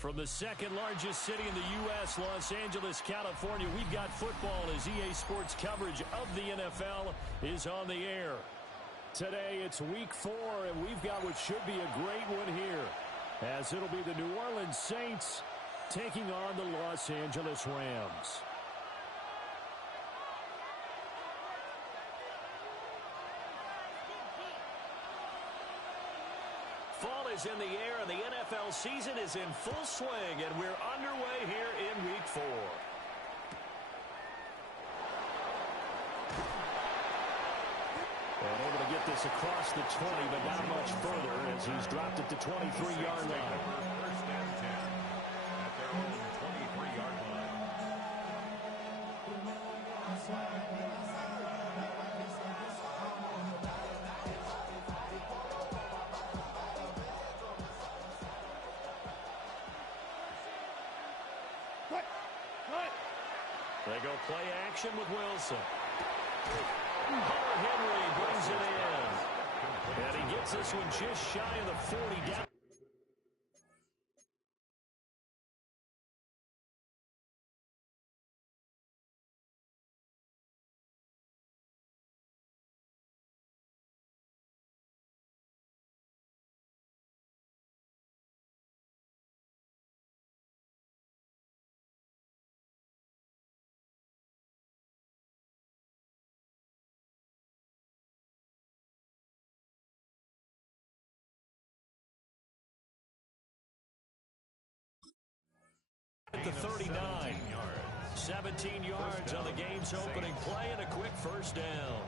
From the second largest city in the U.S., Los Angeles, California, we've got football as EA Sports coverage of the NFL is on the air. Today, it's week 4, and we've got what should be a great one here, as it'll be the New Orleans Saints taking on the Los Angeles Rams. Fall is in the air, and the NFL season is in full swing, and we're underway here in week 4. And able to get this across the 20, but not much further as he's dropped it to 23-yard line. First and 10 at their own 23-yard line. They go play action with Wilson. Henry brings it in. And he gets this one just shy of the 40 down. At the 39, 17 yards on the game's opening play and a quick first down.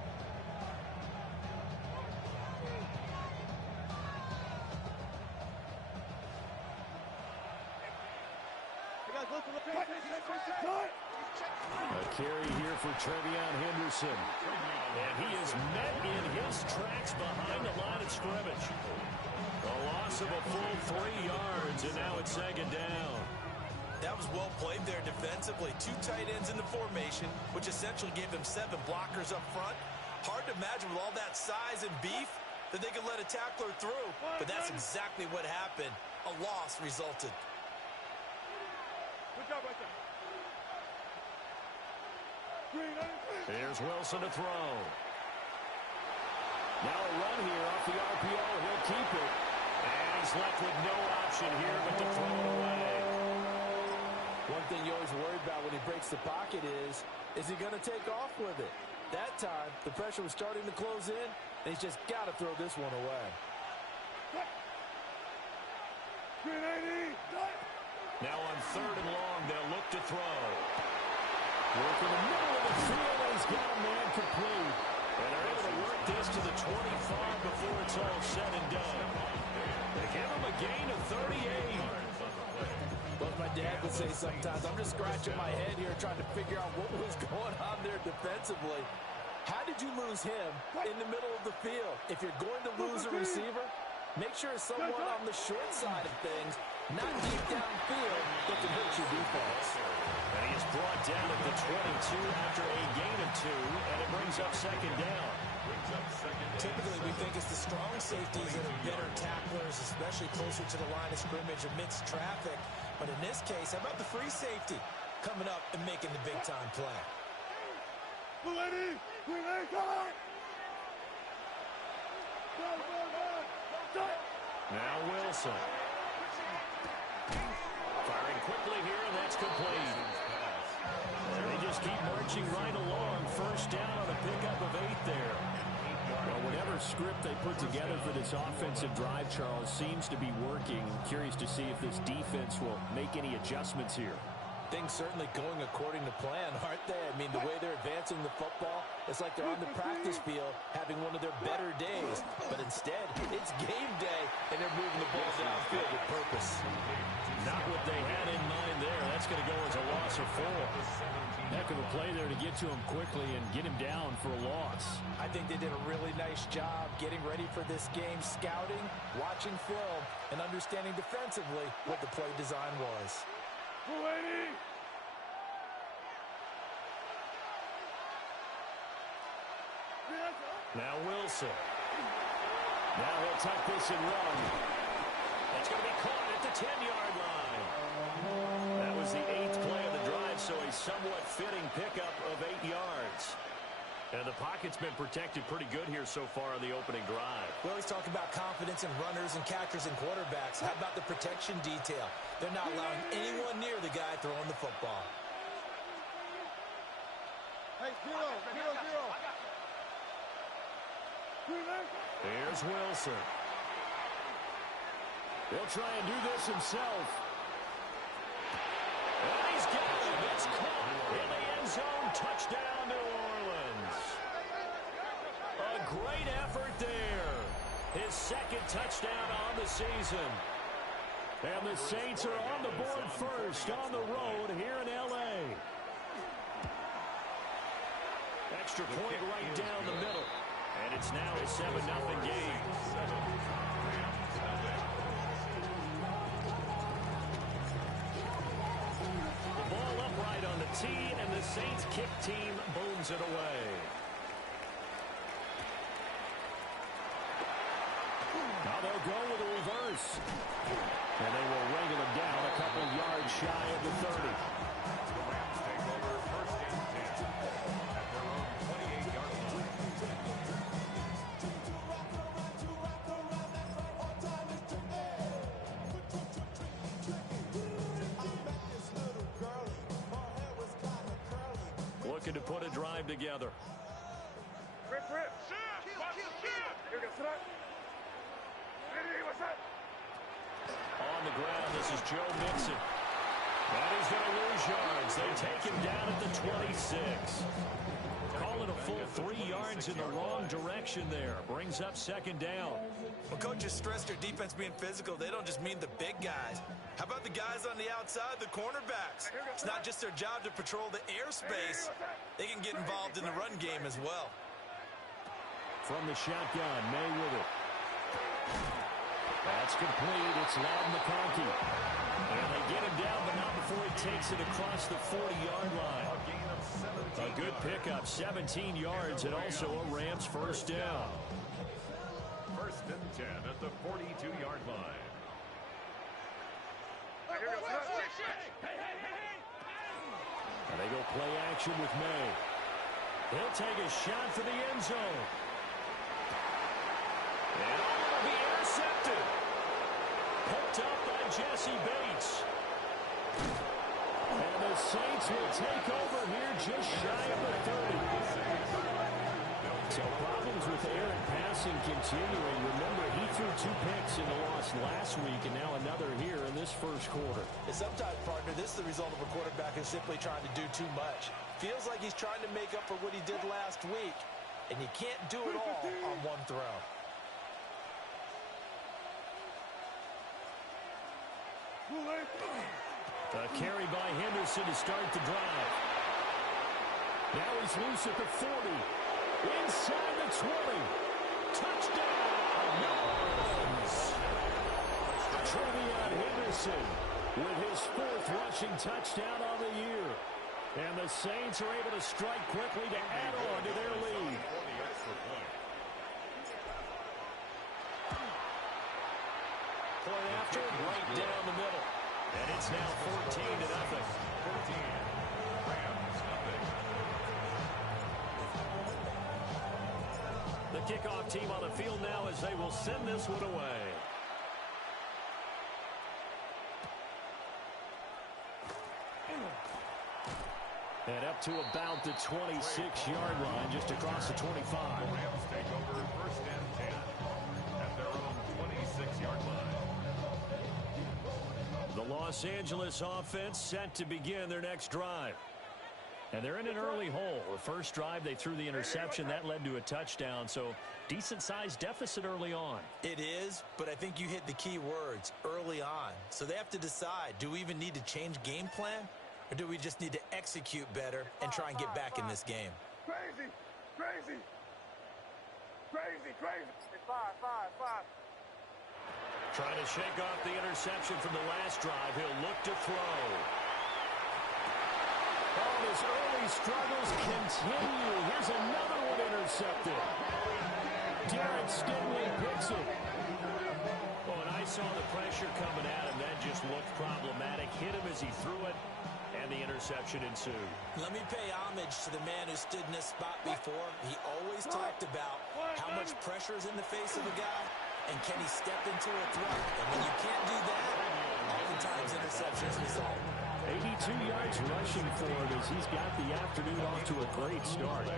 A carry here for Trevion Henderson. And he is met in his tracks behind the line of scrimmage. A loss of a full 3 yards, and now it's second down. That was well played there defensively. 2 tight ends in the formation, which essentially gave them 7 blockers up front. Hard to imagine with all that size and beef that they could let a tackler through. But that's exactly what happened. A loss resulted. Good job right there. Here's Wilson to throw. Now a run here off the RPO. He'll keep it. And he's left with no option here but to throw it away. One thing you always worry about when he breaks the pocket is he going to take off with it? That time, the pressure was starting to close in, and he's just got to throw this one away. Now on 3rd and long, they'll look to throw. Work in the middle of the field, and he's got a man complete. And they're able to work this to the 25 before it's all said and done. They give him a gain of 38. Well, my dad would say sometimes, I'm just scratching my head here trying to figure out what was going on there defensively. How did you lose him in the middle of the field? If you're going to lose a receiver, make sure it's someone on the short side of things, not deep downfield, that can hurt your defense. And he is brought down at the 22 after a gain of 2, and it brings up second down. Typically, we think it's the strong safeties that are better tacklers, especially closer to the line of scrimmage amidst traffic. But in this case, how about the free safety coming up and making the big-time play? Now Wilson. Firing quickly here, and that's complete. And they just keep marching right along. First down on a pickup of 8 there. Well, whatever script they put together for this offensive drive, Charles, seems to be working. I'm curious to see if this defense will make any adjustments here. Things certainly going according to plan, aren't they? I mean, the way they're advancing the football, it's like they're on the practice field having one of their better days. But instead, it's game day, and they're moving the ball downfield with purpose. Not what they had in mind there. That's going to go as a loss of 4. Heck of a play there to get to him quickly and get him down for a loss. I think they did a really nice job getting ready for this game, scouting, watching film, and understanding defensively what the play design was. Now Wilson. Now he'll tuck this and run. That's going to be caught at the 10-yard line. somewhat fitting pickup of 8 yards. And the pocket's been protected pretty good here so far on the opening drive. We always talk about confidence in runners and catchers and quarterbacks. How about the protection detail? They're not allowing anyone near the guy throwing the football. Hey, zero. Here's Wilson. He'll try and do this himself. And he's got it. It's caught in the end zone. Touchdown, New Orleans. A great effort there. His second touchdown on the season. And the Saints are on the board first on the road here in L.A. Extra point right down the middle. And it's now a 7-0 game. The ball upright on the tee, and the Saints kick team booms it away. Now they'll go with a reverse. And they will wrangle him down a couple yards shy of the 30. The Rams take over first and 10 at their own 28-yard line. Looking to put a drive together. On the ground, this is Joe Mixon. And he's going to lose yards. They take him down at the 26. Call it a full 3 yards in the wrong direction there. Brings up second down. When coaches stress their defense being physical, they don't just mean the big guys. How about the guys on the outside, the cornerbacks? It's not just their job to patrol the airspace. They can get involved in the run game as well. From the shotgun, May with it. That's complete. It's Loudon McConkey. And they get him down, but not before he takes it across the 40-yard line. A good pickup, 17 yards, and also a Rams first down. First and 10 at the 42-yard line. And they go play action with May. He'll take a shot for the end zone. And will be intercepted. Picked up by Jesse Bates. And the Saints will take over here just shy of the 30. So problems with air and passing continuing. Remember, he threw 2 picks in the loss last week, and now another here in this first quarter. And sometimes, partner, this is the result of a quarterback who's simply trying to do too much. Feels like he's trying to make up for what he did last week, and you can't do it all on one throw. A carry by Henderson to start the drive. Now he's loose at the 40. Inside the 20. Touchdown! New Orleans! Trevion Henderson with his 4th rushing touchdown on the year. And the Saints are able to strike quickly to add on to their lead. Point after, right down the middle. And it's now 14-0. 14. Rams, nothing. The kickoff team on the field now as they will send this one away. And up to about the 26-yard line, just across the 25. The Rams take over first and 10 at their own 26-yard line. The Los Angeles offense set to begin their next drive. And they're in an early hole. The first drive, they threw the interception. That led to a touchdown, so decent-sized deficit early on. It is, but I think you hit the key words, early on. So they have to decide, do we even need to change game plan? Or do we just need to execute better and try and get back in this game? Crazy. Trying to shake off the interception from the last drive. He'll look to throw. Oh, his early struggles continue. Here's another one intercepted. Derek Stingley picks it. Oh, and I saw the pressure coming at him. That just looked problematic. Hit him as he threw it. And the interception ensued. Let me pay homage to the man who stood in this spot before. He always talked about how much pressure is in the face of a guy, and can he step into a threat. And when you can't do that, oftentimes interceptions result. 82 yards rushing for him as he's got the afternoon off to a great start.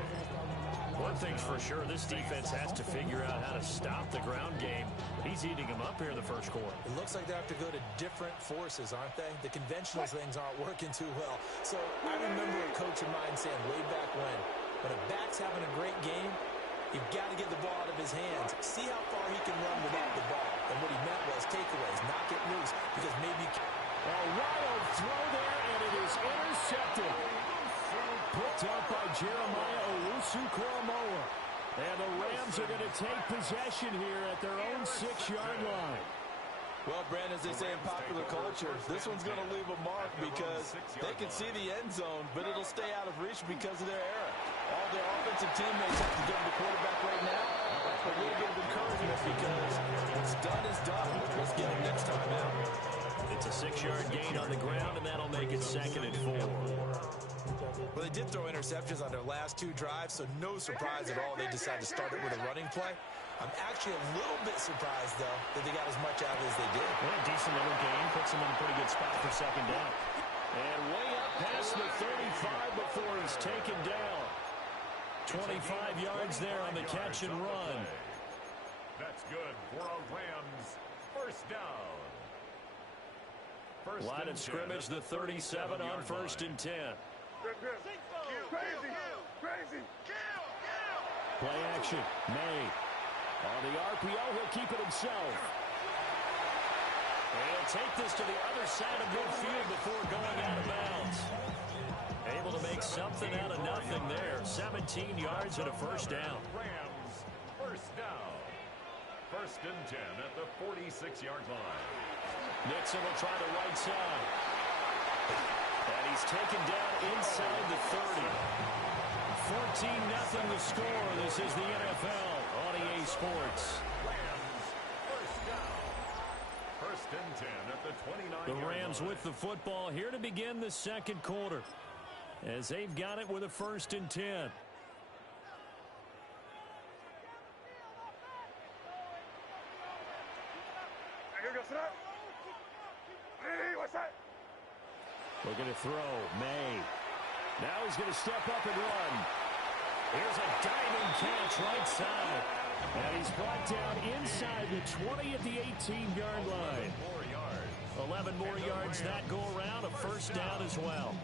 One thing's for sure, this defense has to figure out how to stop the ground game. He's eating them up here in the first quarter. It looks like they have to go to different forces, aren't they? The conventional things aren't working too well. So I remember a coach of mine saying way back when a back's having a great game, you've got to get the ball out of his hands. See how far he can run without the ball. And what he meant was takeaways, knock it loose, because maybe you can. A wild throw there, and it is intercepted. Picked up by Jeremiah Owusu-Koramoah. And the Rams are going to take possession here at their own 6-yard line. Well, Brandon, as they say in popular culture, this one's going to leave a mark because they can see the end zone, but it'll stay out of reach because of their error. All their offensive teammates have to give the quarterback right now a little bit of encouragement because what's done is done. Let's get him next time out. It's a 6-yard gain on the ground, and that'll make it 2nd and 4. Well, they did throw interceptions on their last 2 drives, so no surprise at all they decided to start it with a running play. I'm actually a little bit surprised, though, that they got as much out of it as they did. Well, a decent little gain puts them in a pretty good spot for 2nd down. And way up past the 35 before it's taken down. 25 yards there on the catch and run. That's good for a Rams first down. Line of scrimmage, the 37 on 1st and 10. Crazy. Play action. May. On the RPO, he'll keep it himself. And he'll take this to the other side of midfield before going out of bounds. Able to make something out of nothing there. 17 yards and a first down. Rams first down. 1st and 10 at the 46-yard line. Nixon will try the right side. And he's taken down inside the 30. 14-0 the score. This is the NFL on EA Sports. Rams first down. 1st and 10 at the 29-yard line. The Rams with the football here to begin the 2nd quarter, as they've got it with a 1st and 10. Looking to throw. May. Now he's going to step up and run. Here's a diving catch right side. And he's brought down inside the 20 at the 18-yard line. 11 more yards that go around. A first down as well.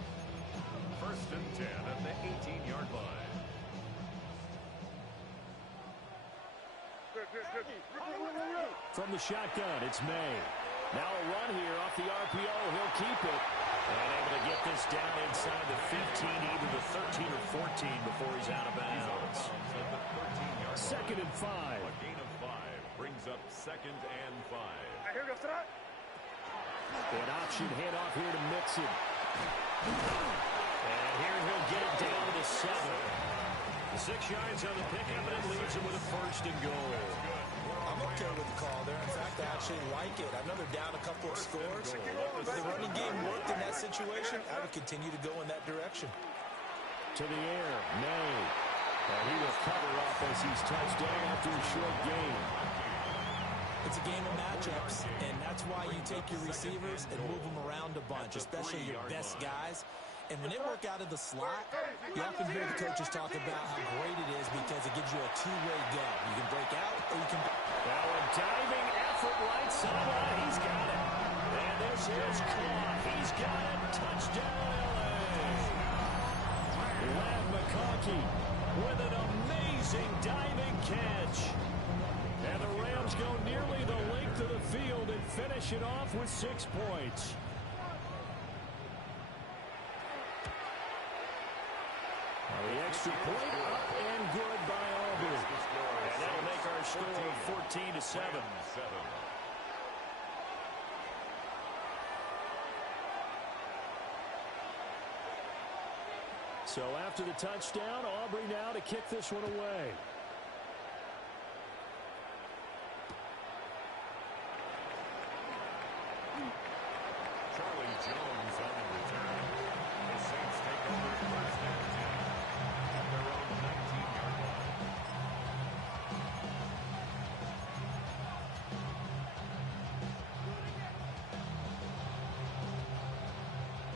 1st and 10 at the 18-yard line. From the shotgun, it's May. Now a run here off the RPO. He'll keep it. And able to get this down inside the 15, either the 13 or 14 before he's out of bounds. 2nd and 5. A gain of 5 brings up 2nd and 5. An option handoff here to Mixon. And here he'll get it down to 7. 6 yards on the pickup, and it leaves him with a 1st and goal. I'm okay with the call there. In fact, I actually like it. I know they're down a couple of scores. If the running game worked in that situation, I would continue to go in that direction. To the air, May. And he will cover up as he's touched down after a short gain. It's a game of matchups, and that's why you take your receivers and move them around a bunch, especially your best guys. And when they work out of the slot, you often hear the coaches talk about how great it is because it gives you a two-way go. You can break out or you can... Now a diving effort right sideline. He's got it. And this is caught. He's got it. Touchdown, LA. Ladd McConkey with an amazing diving catch. And the Rams go nearly the length of the field and finish it off with 6 points. The extra point up and good by Aubrey. And that'll make our score 14-7. So after the touchdown, Aubrey now to kick this one away. Charlie Jones on the return.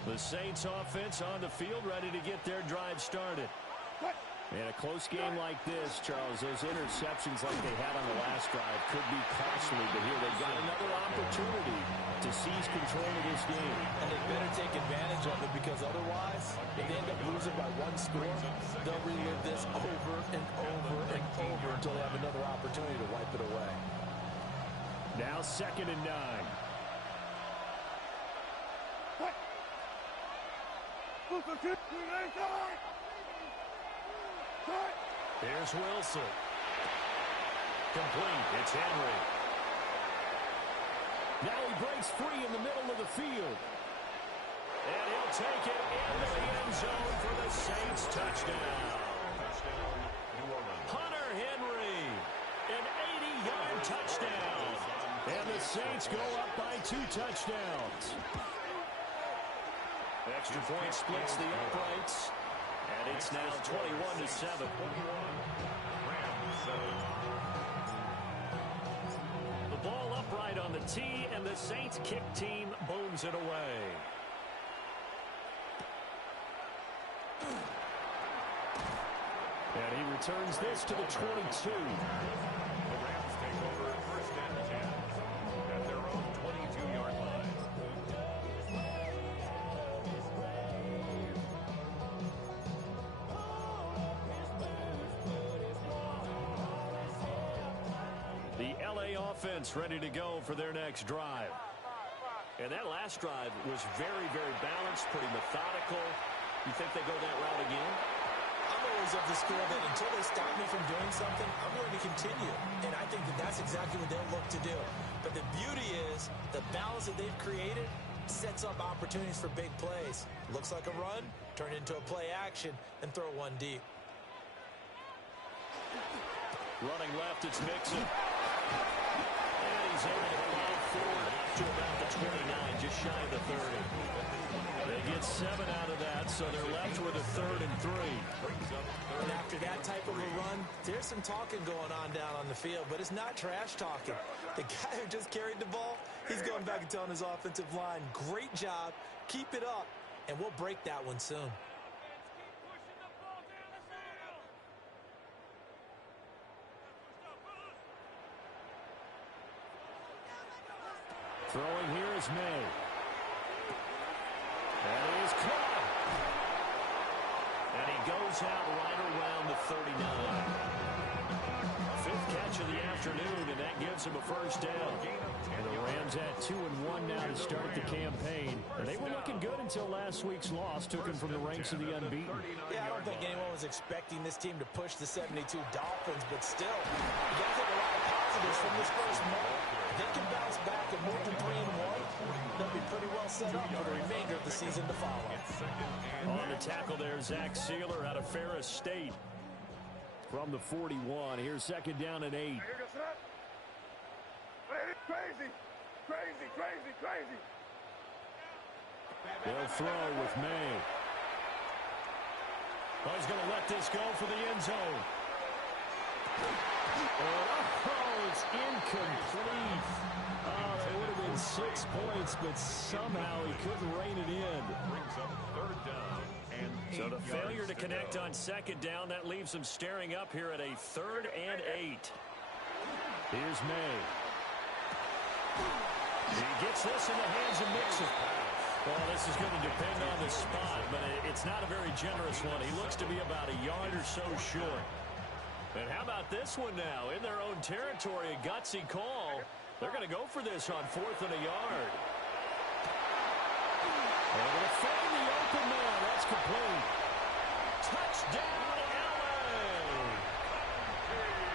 The Saints offense on the field, ready to get their drive started. In a close game like this, Charles, those interceptions like they had on the last drive could be costly, but here they've got another opportunity to seize control of this game. And they better take advantage of it, because otherwise, if they end up losing by one score, they'll relive this over and over and over until they have another opportunity to wipe it away. Now 2nd and 9. Here's Wilson. Complete. It's Henry. Now he breaks free in the middle of the field. And he'll take it into the end zone for the Saints touchdown. Hunter Henry, an 80-yard touchdown. And the Saints go up by 2 touchdowns. Extra point splits the uprights. And it's now 21-7. The ball upright on the tee, and the Saints kick team booms it away. And he returns this to the 22. The Rams take over 1st and 10 at their own 22-yard line. The LA offense ready to go for their next drive. And that last drive was very, very balanced, pretty methodical. You think they go that route again? I'm always of the school that until they stop me from doing something, I'm going to continue. And I think that that's exactly what they'll look to do. But the beauty is the balance that they've created sets up opportunities for big plays. Looks like a run, turn into a play action, and throw one deep. Running left, it's Mixon. And he's able to plow forward up to about the 29, just shy of the 30. They get 7 out of that, so they're left with a 3rd and 3. And after that type of a run, there's some talking going on down on the field, but it's not trash talking. The guy who just carried the ball, he's going back and telling his offensive line, great job, keep it up, and we'll break that one soon. Throwing here is May. And he is caught. And he goes out right around the 39. 5th catch of the afternoon, and that gives him a 1st down. And the Rams at 2-1 now to start the campaign. And they were looking good until last week's loss took them from the ranks of the unbeaten. Yeah, I don't think anyone was expecting this team to push the 72 Dolphins, but still, you got to take a lot of positives from this first month. They can bounce back at more than 3-1. They'll be pretty well set up for the remainder of the season to follow. On the tackle there, Zach Sealer out of Ferris State. From the 41, here's 2nd down and 8. Crazy, crazy, crazy, crazy. They'll throw with May. Oh, he's going to let this go for the end zone. Oh, it's incomplete. Oh, that would have been 6 points, but somehow he couldn't rein it in. Brings up 3rd down and 8 So the failure yards to connect on 2nd down, that leaves him staring up here at a 3rd and 8. Here's May. He gets this in the hands of Mixon. Well, this is going to depend on the spot, but it's not a very generous one. He looks to be about a yard or so short. And how about this one now? In their own territory, a gutsy call. They're going to go for this on 4th and a yard. Able to find the open man. That's complete. Touchdown, LA!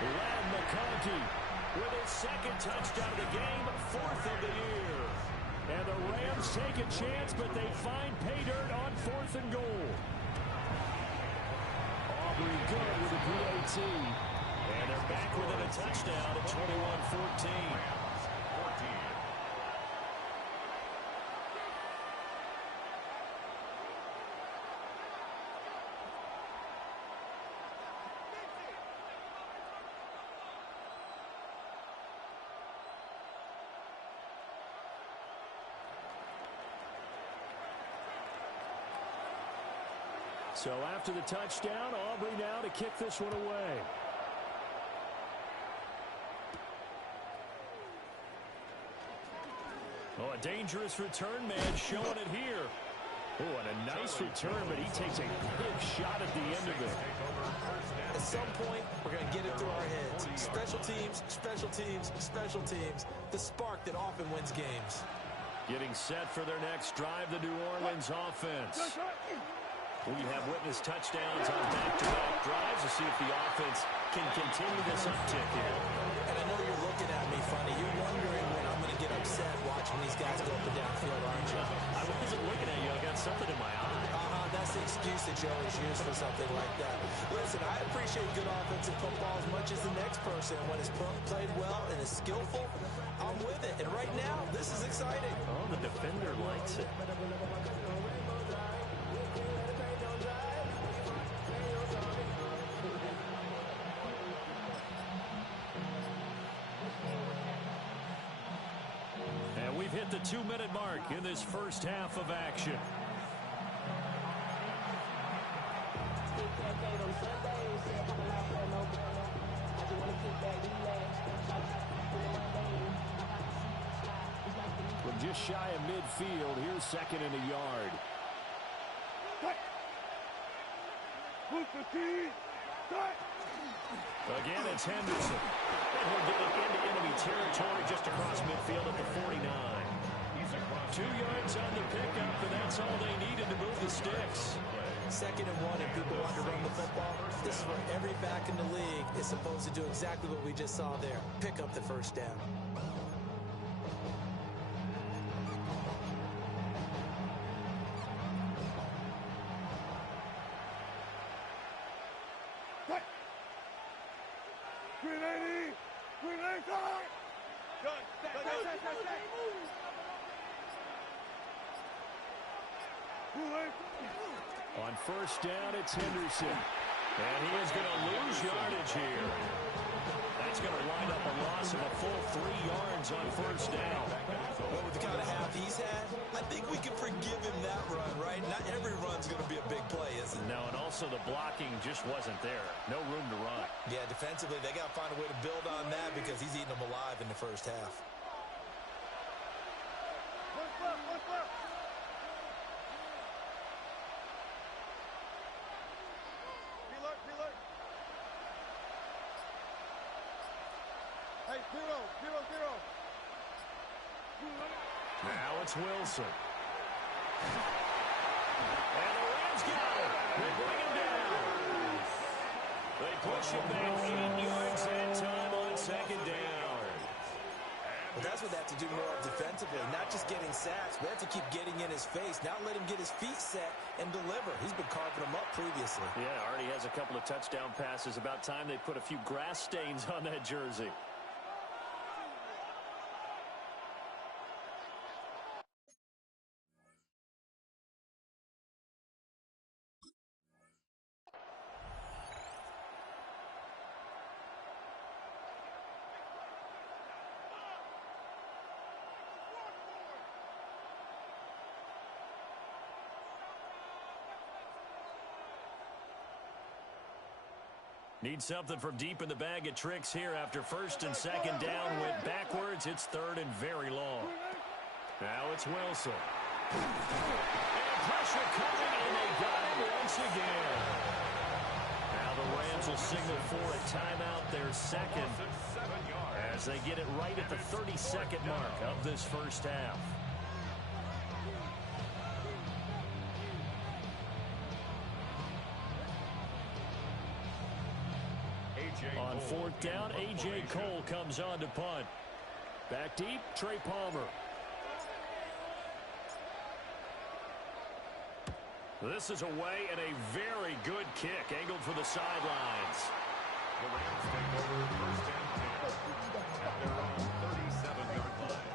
Ladd McConkey with his 2nd touchdown of the game, 4th of the year. And the Rams take a chance, but they find pay dirt on 4th and goal. Aubrey good with a PAT. And they're back within a touchdown at 21-14. So after the touchdown, Aubrey now to kick this one away. Oh, a dangerous return man showing it here. Oh, and a nice return, but he takes a big shot at the end of it. At some point, we're going to get it through our heads. Special teams, special teams, special teams. The spark that often wins games. Getting set for their next drive, the New Orleans offense. We have witnessed touchdowns on back-to-back drives to see if the offense can continue this uptick here. And I know you're looking at me funny. You're wondering when I'm going to get upset watching these guys go up and down field, aren't you? I wasn't looking at you. I got something in my eye. That's the excuse that you always use for something like that. Listen, I appreciate good offensive football as much as the next person. When it's played well and is skillful, I'm with it. And right now, this is exciting. Oh, the defender likes it. And we've hit the 2-minute mark in this first half of action. From just shy of midfield, here's second and a yard. Again, it's Henderson. And he'll get it into enemy territory just across midfield at the 49. 2 yards on the pickup, and that's all they needed to move the sticks. 2nd and 1, and people want to run the football. This is where every back in the league is supposed to do exactly what we just saw there. Pick up the first down. On first down, it's Henderson. And he is going to lose yardage here. That's going to wind up a loss of a full 3 yards on first down. Well, with the kind of half he's had, I think we can forgive him that run, right? Not every run's going to be a big play, is it? No, and also the blocking just wasn't there. No room to run. Yeah, defensively, they got to find a way to build on that because he's eating them alive in the first half. Now it's Wilson. And the Rams got it. They bring him down. They push him back 8 yards that time on second down. Well, that's what they have to do more of defensively, not just getting sacks, but they have to keep getting in his face, not let him get his feet set and deliver. He's been carving them up previously. Yeah, already has a couple of touchdown passes. About time they put a few grass stains on that jersey. Need something from deep in the bag of tricks here after first and second down went backwards. It's third and very long. Now it's Wilson. And pressure coming, and they got him once again. Now the Rams will signal for a timeout, their second, as they get it right at the 32nd mark of this first half. On fourth down, A.J. Cole comes on to punt. Back deep, Trey Palmer. This is away and a very good kick, angled for the sidelines. The Rams take over first and 10 at their own 37-yard line.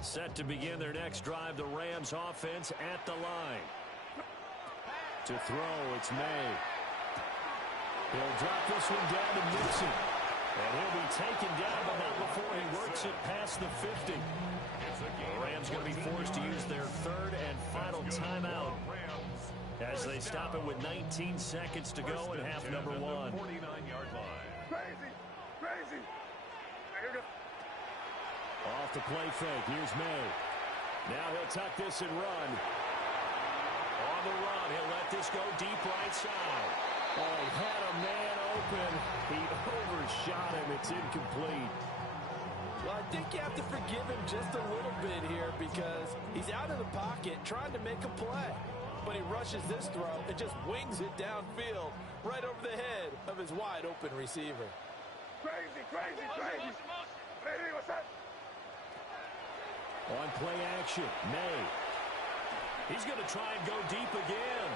Set to begin their next drive, the Rams offense at the line. To throw, it's May. He'll drop this one down to Nixon. And he'll be taken down, but not before he works it past the 50. The Rams going to be forced to use their third and final timeout as they stop it with 19 seconds to go in half number 1. 49-yard line. Crazy, crazy. Here we go. Off the play fake. Here's May. Now he'll tuck this and run. On the run, he'll let this go deep right side. Oh, he had a man open. He overshot him. It's incomplete. Well, I think you have to forgive him just a little bit here because he's out of the pocket trying to make a play. But he rushes this throw and just wings it downfield right over the head of his wide-open receiver. Crazy, crazy, crazy. Hey, what's that? On play action, May. He's going to try and go deep again.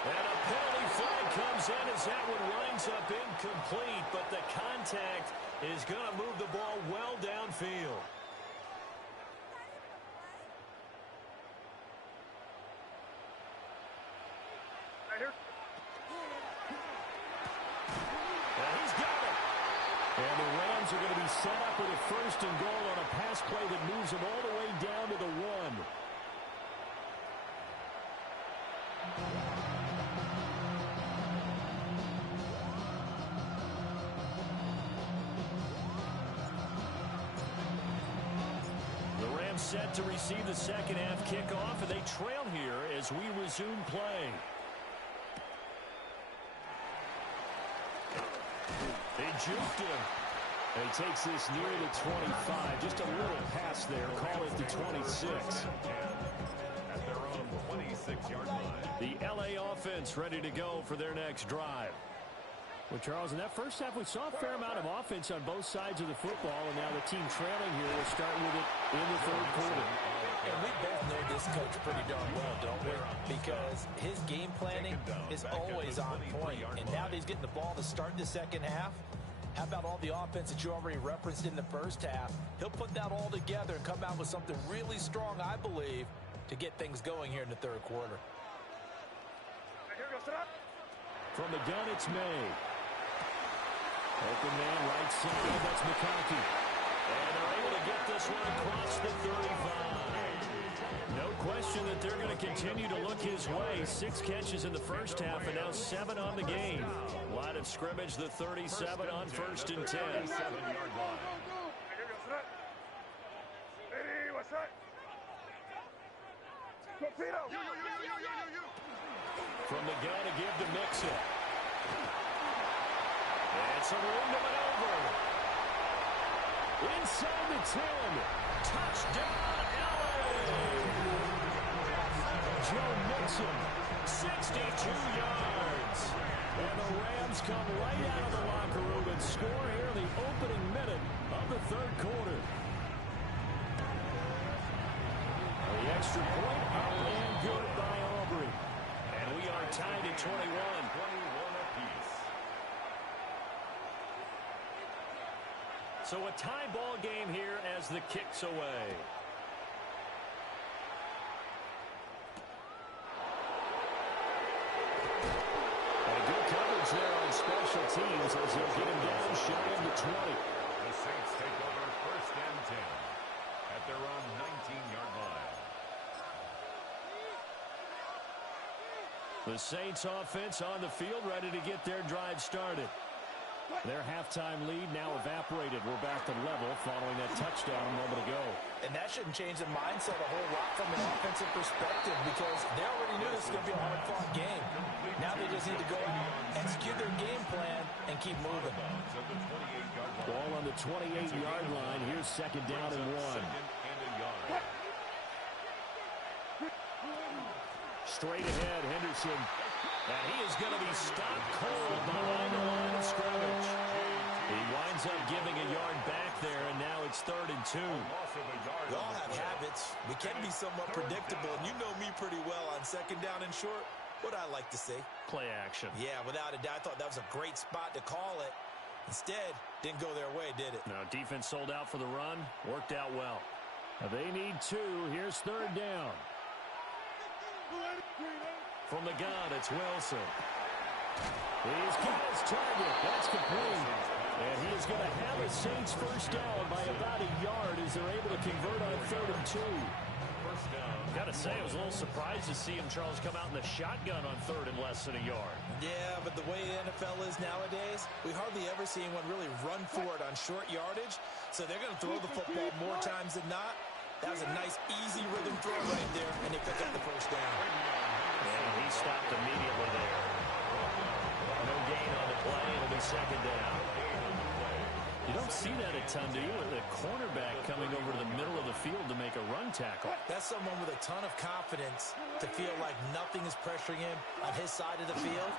And a penalty flag comes in as that one winds up incomplete, but the contact is going to move the ball well downfield. Right here. And he's got it. And the Rams are going to be set up with a first and goal on a pass play that moves them all the way down to the 1. Set to receive the second half kickoff, and they trail here as we resume play. They juked him. And he takes this near the 25. Just a little pass there. Call it the 26. At their own 26-yard line. The LA offense ready to go for their next drive. Well, Charles, in that first half, we saw a fair amount of offense on both sides of the football, and now the team trailing here will start with it in the third quarter. And we both know this coach pretty darn well, don't we? Because his game planning is always on point. And now that he's getting the ball to start the second half, how about all the offense that you already referenced in the first half? He'll put that all together and come out with something really strong, I believe, to get things going here in the third quarter. From the gun, it's May. Open man, right side, that's McConkey. And they're able to get this one across the 35. No question that they're going to continue to look his way. 6 catches in the first half and now 7 on the game. Line of scrimmage, the 37 on first and 10. 7-yard line. Hey, what's that? Torpedo. From the gun to give to Mixon. And some room to maneuver. Inside the 10. Touchdown, LA! Joe Mixon, 62 yards. And the Rams come right out of the locker room and score here in the opening minute of the third quarter. The extra point up and good by Aubrey. And we are tied at 21. 21 apiece. So a tie ball game here as the kick's away. And good coverage there on special teams as they'll get him down shy of the 20. The Saints take over first and 10 at their own 19-yard line. The Saints offense on the field ready to get their drive started. Their halftime lead now evaporated. We're back to level following that touchdown a moment ago. And that shouldn't change the mindset a whole lot from an offensive perspective because they already knew this was going to be a hard-fought game. Now they just need to go out, execute their game plan, and keep moving. Ball on the 28-yard line. Here's second down and 1. Straight ahead, Henderson. And he is going to be stopped cold behind the line of scrimmage. He winds up giving a yard back there, and now it's 3rd and 2. We all have habits. We can be somewhat predictable, and you know me pretty well on second down and short. What I like to say. Play action. Yeah, without a doubt, I thought that was a great spot to call it. Instead, didn't go their way, did it? No, defense sold out for the run. Worked out well. Now they need 2. Here's 3rd down. From the gun, it's Wilson. He's got his target. That's complete. And he is is going to have a Saints first down by about a yard as they're able to convert on 3rd and 2. First down. Got to say, I was a little surprised to see him, Charles, come out in the shotgun on 3rd and less than a yard. Yeah, but the way the NFL is nowadays, we hardly ever see anyone really run for it on short yardage. So they're going to throw the football more times than not. That was a nice, easy rhythm throw right there, and they pick up the first down. And he stopped immediately there. No gain on the play. It'll be 2nd down. You don't see that a ton, do you? The cornerback coming over to the middle of the field to make a run tackle. That's someone with a ton of confidence to feel like nothing is pressuring him on his side of the field.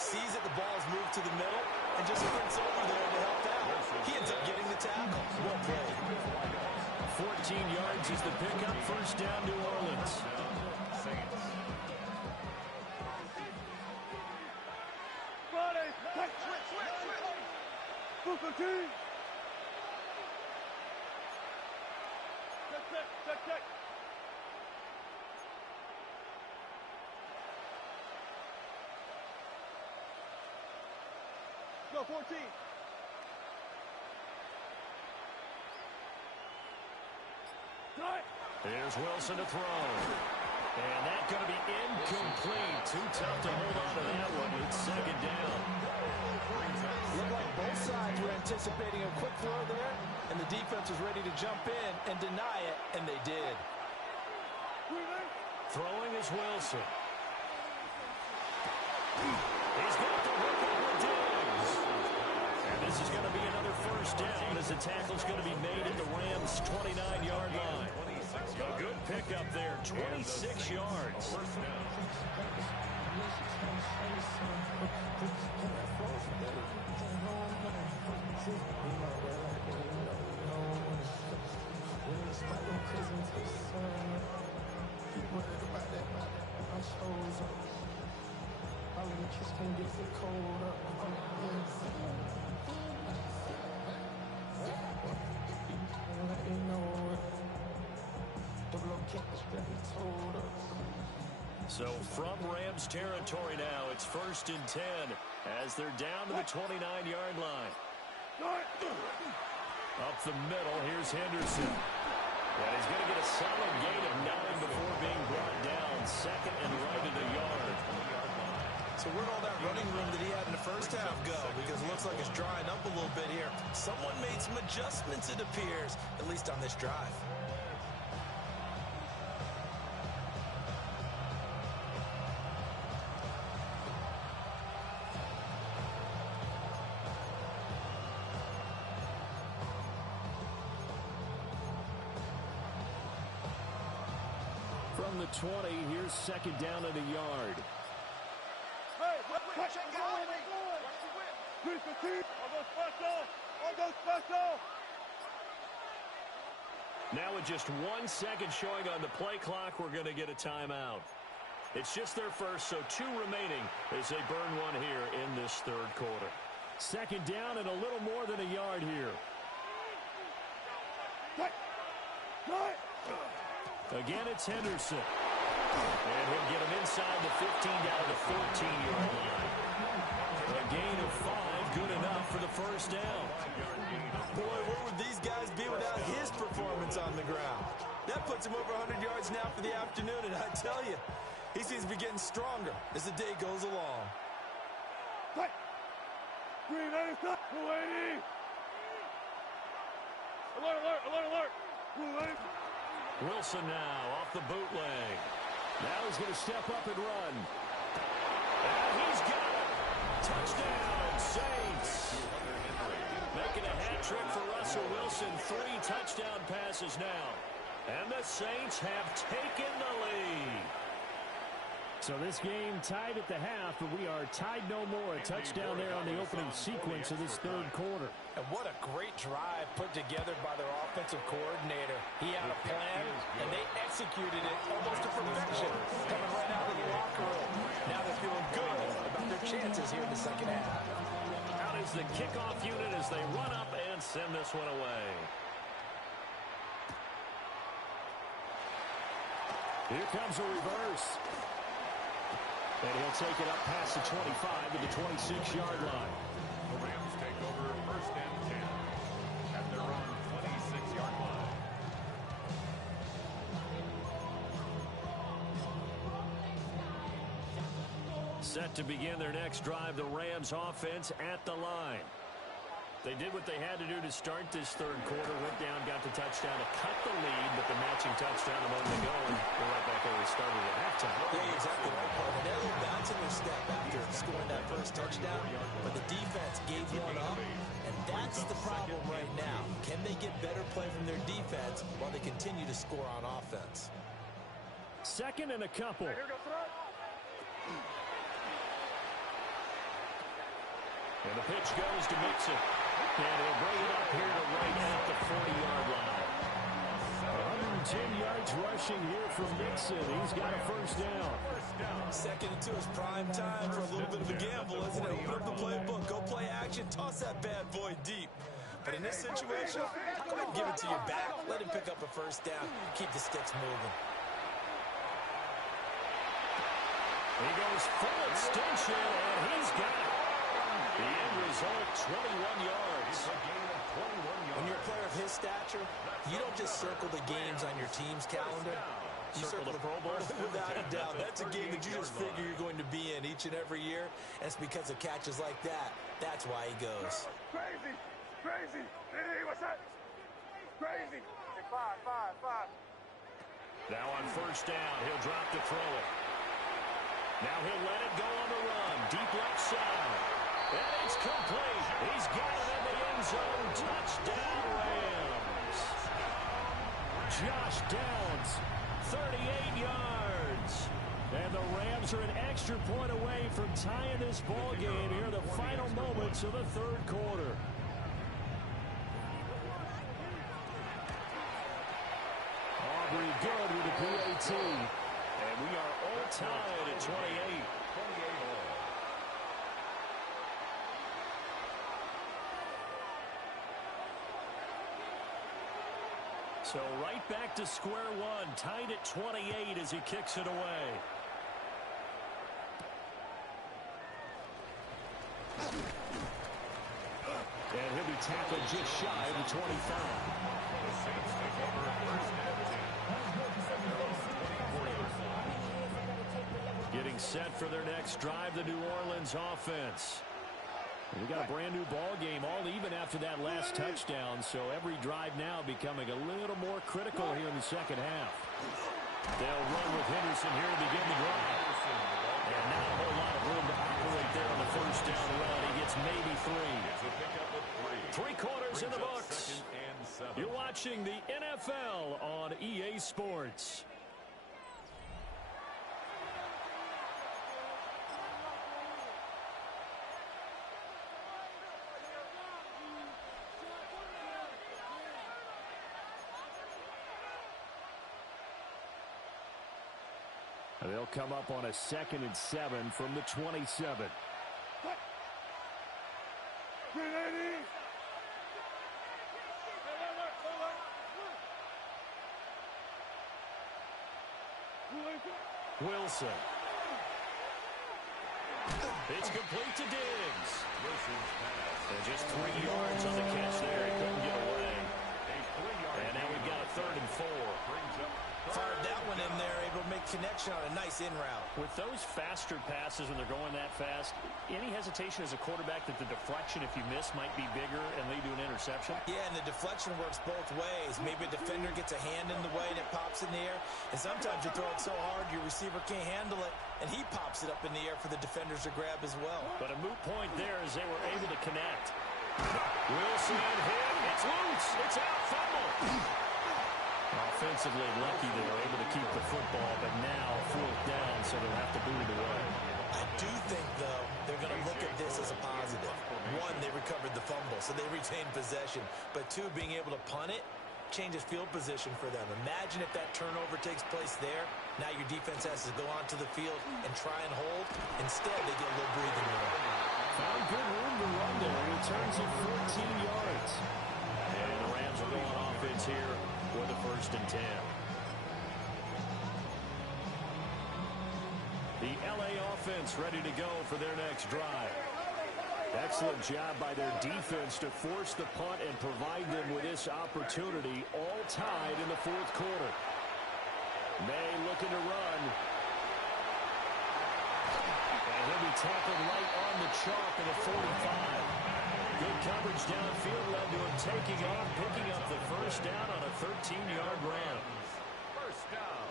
Sees that the ball is moved to the middle and just sprints over there to help out. He ends up getting the tackle. Well played. 14 yards is the pickup. First down, New Orleans. Saints. Check. Go, 14. Here's Wilson to throw. And that's going to be incomplete. Too tough to hold on to that one. It's 2nd down. Looked like both sides were anticipating a quick throw there, and the defense was ready to jump in and deny it, and they did. Throwing is Wilson. He's got the hook over Diggs. And this is going to be another first down as the tackle's going to be made at the Rams' 29-yard line. A good pickup there, 26 yards. So from Rams territory now, it's 1st and 10 as they're down to the 29-yard line. Up the middle, here's Henderson. And he's going to get a solid gain of 9 before being brought down. 2nd and right at a yard. So where'd all that running room that he had in the first half go? Because it looks like it's drying up a little bit here. Someone made some adjustments, it appears, at least on this drive. From the 20, here's 2nd down at a yard. Now with just 1 second showing on the play clock, we're going to get a timeout. It's just their first, so 2 remaining as they burn one here in this 3rd quarter. 2nd down and a little more than a yard here. Again, it's Henderson. And he'll get him inside the 15 down to the 14-yard line. A gain of 5, good enough for the first down. Boy, where would these guys be without his performance on the ground? That puts him over 100 yards now for the afternoon, and I tell you, he seems to be getting stronger as the day goes along. Alert! Wilson now off the bootleg. Now he's going to step up and run. And he's got it. Touchdown, Saints. Making a hat trick for Russell Wilson. 3 touchdown passes now. And the Saints have taken the lead. So this game tied at the half, but we are tied no more. A touchdown there on the opening sequence of this 3rd quarter. And what a great drive put together by their offensive coordinator. He had a plan, and they executed it almost to perfection, coming right out of the locker room. Now they're feeling good about their chances here in the 2nd half. Out is the kickoff unit as they run up and send this one away. Here comes a reverse. And he'll take it up past the 25 to the 26-yard line. The Rams take over 1st and 10. Set to begin their next drive, the Rams offense at the line. They did what they had to do to start this third quarter. Went down, got the touchdown to cut the lead, but the matching touchdown a moment ago, they're right back where they started at halftime. Yeah, exactly right, Paul. They had a little bounce in their step after scoring that first touchdown, but the defense gave one up, and that's the problem right now. Can they get better play from their defense while they continue to score on offense? Second and a couple. And the pitch goes to Mixon. And he'll bring it up here to right at the 40-yard line. 110 yards rushing here from Mixon. He's got a first down. Second and 2 is prime time for a little bit of a gamble, isn't it? Open up the playbook, go play action, toss that bad boy deep. But in this situation, go ahead and give it to your back. Let him pick up a first down. Keep the sticks moving. He goes full extension, and he's got it. The end result, 21 yards. When you're a player of his stature, you don't just circle the games on your team's calendar. You circle the Pro Bowl. Without a doubt. That's a game that you just figure you're going to be in each and every year. And it's because of catches like that. That's why he goes. Crazy. Crazy. Hey, what's that? Crazy. 5. Now on first down, he'll drop to throw it. Now he'll let it go on the run. Deep left side. And it's complete. He's got it in the end zone. Touchdown, Rams. Josh Downs, 38 yards. And the Rams are an extra point away from tying this ball game here in the final moments of the third quarter. Aubrey good with the PAT. And we are all tied at 28. So right back to square one, tied at 28 as he kicks it away. And he'll be tackled just shy of the 25. Getting set for their next drive, the New Orleans offense. We got a brand new ball game, all even after that last touchdown, so every drive now becoming a little more critical here in the second half. They'll run with Henderson here to begin the drive. And not a whole lot of room to operate there on the first down run. He gets maybe 3. 3 quarters in the books. You're watching the NFL on EA Sports. They'll come up on a 2nd and 7 from the 27. Wilson. It's complete to Diggs. And just 3 yards on the catch there. He couldn't get away. And now we've got a 3rd and 4. Fired that one in there, able to make connection on a nice in route. With those faster passes when they're going that fast, any hesitation as a quarterback that the deflection, if you miss, might be bigger and lead to an interception? Yeah, and the deflection works both ways. Maybe a defender gets a hand in the way and it pops in the air. And sometimes you throw it so hard your receiver can't handle it, and he pops it up in the air for the defenders to grab as well. But a moot point there as they were able to connect. Wilson hit. It's loose. It's out. Fumble. Offensively lucky they were able to keep the football, but now 4th down, so they'll have to boot it away. I do think, though, they're going to look at this as a positive. 1, they recovered the fumble, so they retained possession. But 2, being able to punt it changes field position for them. Imagine if that turnover takes place there. Now your defense has to go onto the field and try and hold. Instead, they get a little breathing room. Found good room to run there. Returns at 14 yards. And the Rams will go on offense here for the 1st and 10. The LA offense ready to go for their next drive. Excellent job by their defense to force the punt and provide them with this opportunity, all tied in the 4th quarter. May looking to run. And he'll be be tackled right on the chalk of the 45. Good coverage downfield led to him taking off, picking up the first down on a 13-yard run. First down.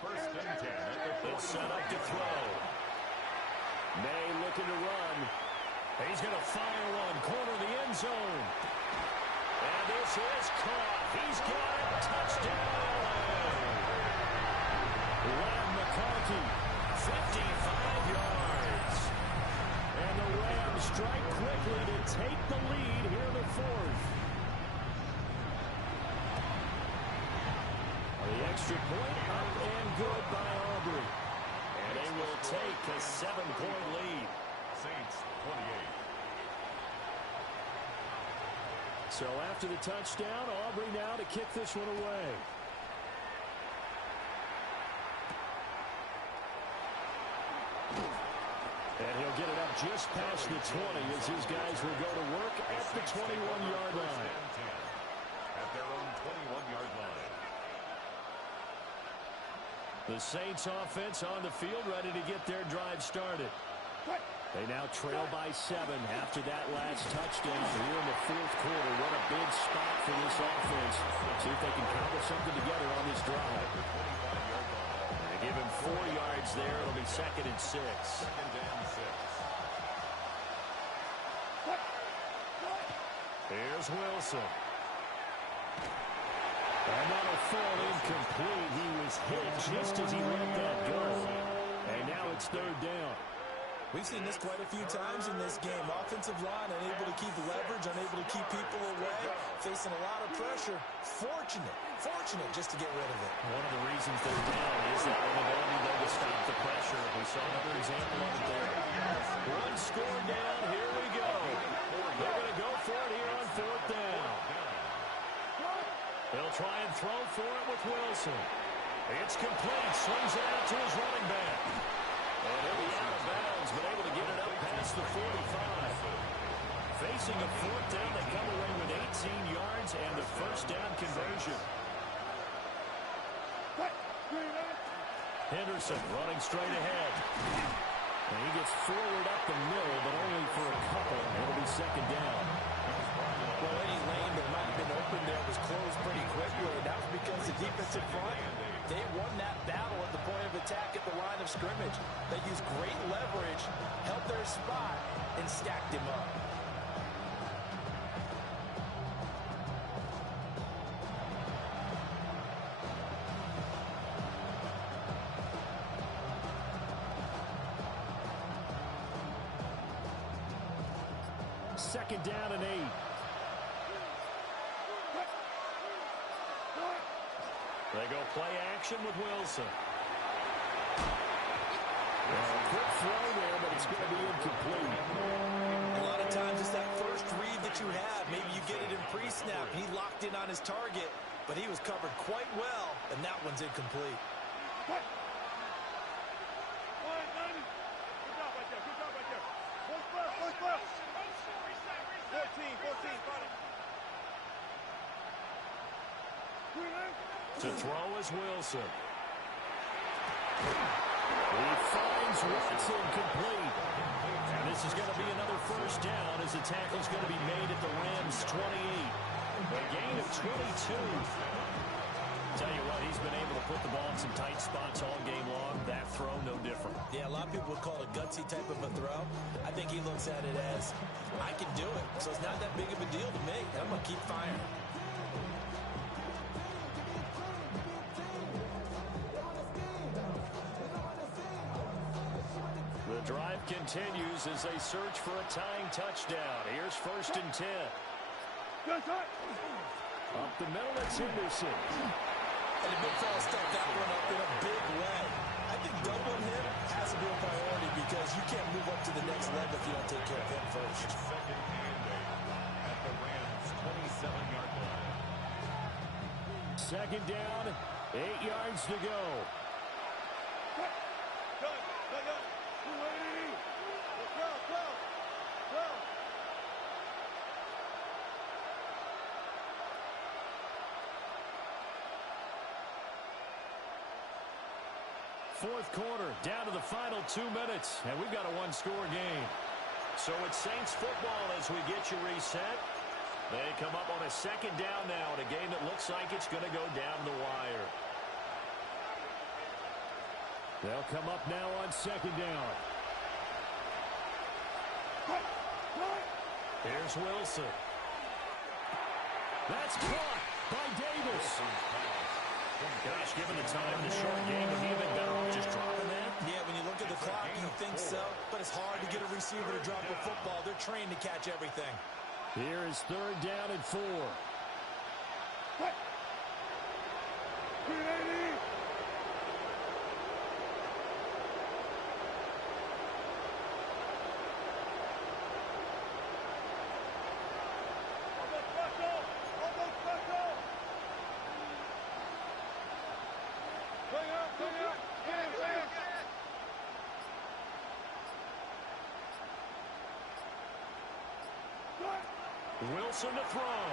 First and 10 at the It's set up to throw. May looking to run. He's going to fire one, corner of the end zone. And this is caught. He's got it. Touchdown, Lamb McConkey, 55 yards. And the Rams strike quickly to take the lead here in the fourth. The extra point up and good by Aubrey. And they will take a 7-point lead. Saints 28. So after the touchdown, Aubrey now to kick this one away. And he'll get it up just past the 20 as his guys will go to work at the 21-yard line. At their own 21-yard line. The Saints offense on the field ready to get their drive started. They now trail by 7 after that last touchdown here in the fourth quarter. What a big spot for this offense. See if they can cobble something together on this drive. They give him 4 yards there. It'll be 2nd and 6. Second and 6. Here's Wilson. And that'll fall incomplete. He was hit just as he let that go. And now it's 3rd down. We've seen this quite a few times in this game. Offensive line unable to keep leverage, unable to keep people away, facing a lot of pressure. Fortunate just to get rid of it. One of the reasons they're down is that inability though to stop the pressure. We saw another example of it there. One score down. Here we go. They're going to go for it here on 4th down. They'll try and throw for it with Wilson. It's complete. Swings it out to his running back. And he'll be out of bounds, but able to get it up past the 45. Facing a 4th down, they come away with 18 yards and the first down conversion. Henderson running straight ahead. And he gets forward up the middle, but only for a couple. It'll be 2nd down. Well, any lane that might have been open there was closed pretty quickly, and that was because the defensive front, they won that battle at the point of attack at the line of scrimmage. They used great leverage, held their spot, and stacked him up. Second down and 8. They go play action with Wilson. Quick throw there, but it's going to be incomplete. A lot of times it's that first read that you have. Maybe you get it in pre-snap. He locked in on his target, but he was covered quite well, and that one's incomplete. Good job right there. Good job right there. First left. 14, got it. To throw is Wilson. He finds Watson complete. And this is going to be another first down as the tackle's going to be made at the Rams' 28. A gain of 22. Tell you what, he's been able to put the ball in some tight spots all game long. That throw, no different. Yeah, a lot of people would call it a gutsy type of a throw. I think he looks at it as, I can do it. So it's not that big of a deal to me. I'm going to keep firing. The drive continues as they search for a tying touchdown. Here's 1st and 10. Up the middle, it's Henderson. And the big fella stepped that one up in a big way. I think doubling him has to be a priority because you can't move up to the next level if you don't take care of him first. Second and 8 at the Rams' 27-yard line. 2nd down, 8 yards to go. fourth quarter, down to the final 2 minutes, and we've got a one-score game. So it's Saints football as we get you reset. They come up on a second down now in a game that looks like it's going to go down the wire. They'll come up now on second down. Here's Wilson. That's caught by Davis. Gosh, given the time in the short game, would he have been better off just dropping that? Yeah, when you look at the clock, you think so. But it's hard to get a receiver to drop a football. They're trained to catch everything. Here is third down and 4. Wilson to throw.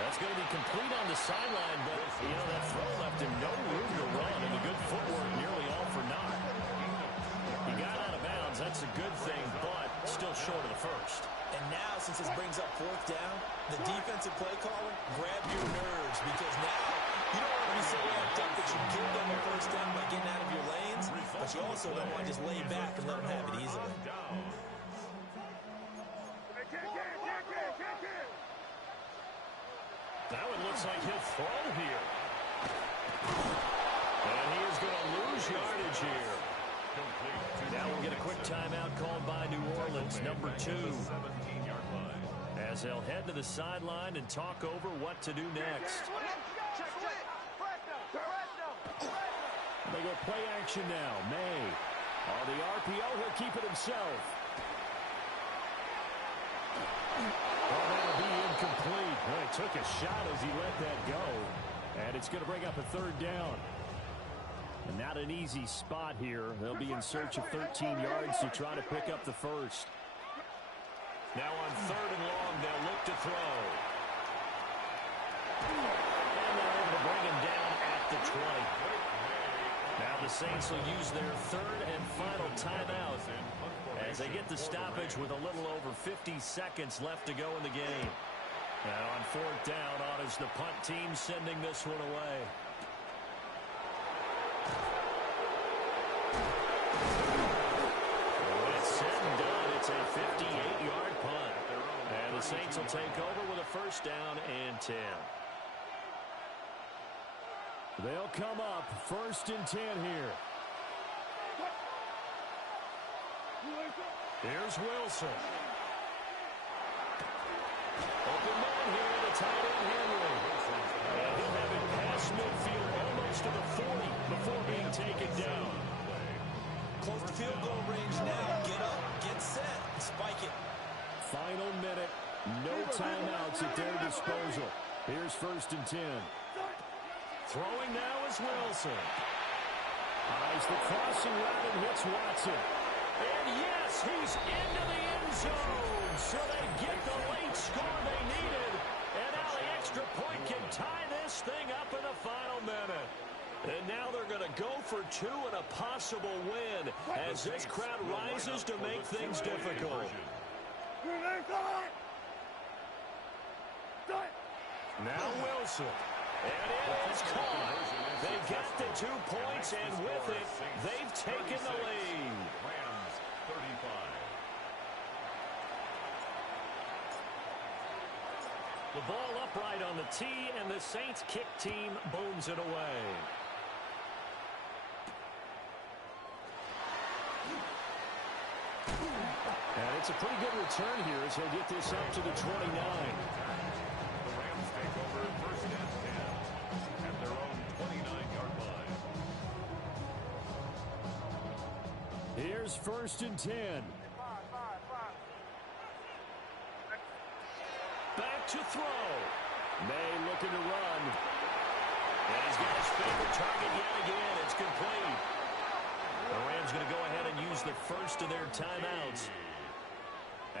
That's going to be complete on the sideline, but, you know, that throw left him no room to run, and the good footwork nearly all for naught. He got out of bounds. That's a good thing, but still short of the first. And now, since this brings up fourth down, the defensive play caller, grab your nerves, because now you don't want to be so amped up that you give them a first down by getting out of your lanes, but you also don't want to just lay back and let them have it easily. Now it looks like he'll throw here. And he is going to lose yardage here. Now we'll get a quick timeout called by New Orleans, number 2. As they'll head to the sideline and talk over what to do next. They go play action now. May. On the RPO, he'll keep it himself. Oh, that'll be incomplete. Well, he took a shot as he let that go. And it's going to bring up a third down. And not an easy spot here. They'll be in search of 13 yards to try to pick up the first. Now on third and long, they'll look to throw. And they're able to bring him down at the 20. Now the Saints will use their third and final timeout as they get the stoppage with a little over 50 seconds left to go in the game. Now on fourth down, on is the punt team sending this one away. When it's said and done, it's a 58-yard punt. And the Saints will take over with a first down and 10. They'll come up first and 10 here. Here's Wilson. Open man here, the tight end Henry. And he'll have it past midfield almost to the 40 before being taken down. Close to field goal range now. Get up, get set, spike it. Final minute, no timeouts at their disposal. Here's first and 10. Throwing now is Wilson. Eyes the crossing route and hits Watson. And yes, he's into the end zone. So they get the late score they needed. And now the extra point can tie this thing up in the final minute. And now they're going to go for 2 and a possible win as this crowd rises to make things difficult. Now Wilson. And it is caught. They got the 2 points, and with it, they've taken the lead. Rams 35. The ball upright on the tee, and the Saints kick team booms it away. And it's a pretty good return here as he'll get this up to the 29. The Rams take over first and 10 at their own 29-yard line. Here's first and 10. Back to throw. May looking to run. And he's got his favorite target yet again. It's complete. The Rams going to go ahead and use the first of their timeouts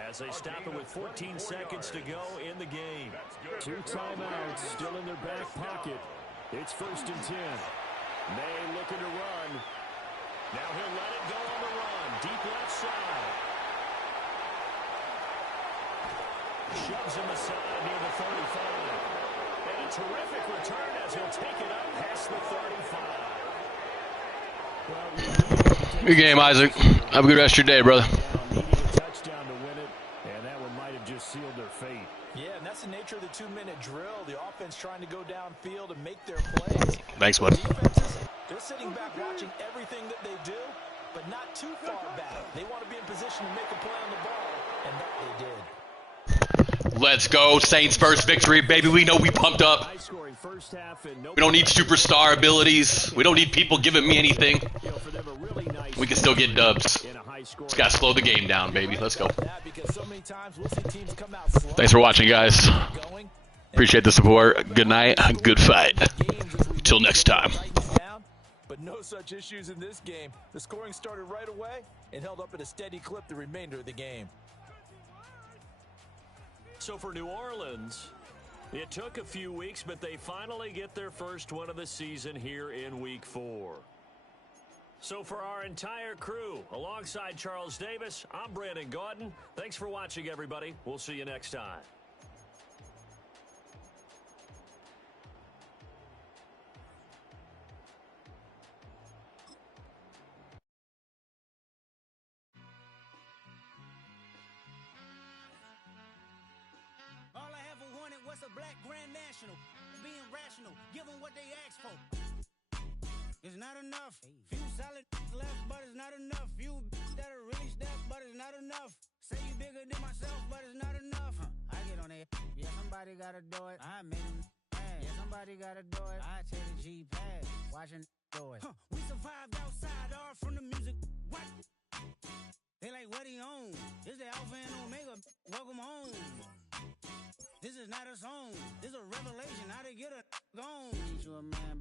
as they stop it with 14 seconds to go in the game. 2 timeouts still in their back pocket. It's first and 10. May looking to run. Now he'll let it go on the run. Deep left side. Shoves him aside near the 35. And a terrific return as he'll take it up past the 35. Good game, Isaac. Have a good rest of your day, brother. Needing a touchdown to win it, and that one might have just sealed their fate. Yeah, and that's the nature of the 2-minute drill. The offense trying to go downfield and make their plays. Thanks, bud. Defenses, they're sitting back watching everything that they do, but not too far back. They want to be in position to make a play on the ball, and that they did. Let's go. Saints first victory, baby. We know we pumped up. We don't need superstar abilities. We don't need people giving me anything. We can still get dubs. Just gotta slow the game down, baby. Let's go. Thanks for watching, guys. Appreciate the support. Good night. Good fight. Till next time. But no such issues in this game. The scoring started right away and held up at a steady clip the remainder of the game. So for New Orleans, it took a few weeks, but they finally get their first win of the season here in Week 4. So for our entire crew, alongside Charles Davis, I'm Brandon Gaudin. Thanks for watching, everybody. We'll see you next time. What's a black grand national? Being rational, give them what they ask for. It's not enough. Few solid left, but it's not enough. Few that'll really step, but it's not enough. Say you bigger than myself, but it's not enough. I get on it. Yeah, somebody gotta do it. I made him mad. Yeah, somebody gotta do it. I take the G pad. Watching do it. We survived outside, all from the music. What? They like what he own. This the Alpha and Omega. Welcome home. This is not a song. This is a revelation. How to get a gone. Ain't you a man?